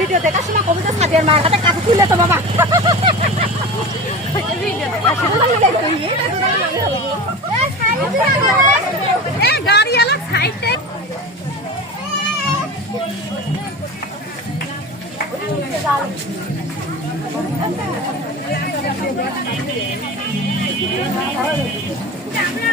video দেখার সময় কবিতা সাজিয়ার মার হাতে কাছে তুলে তো বাবা গাড়ি আলাদা সাইড আমরা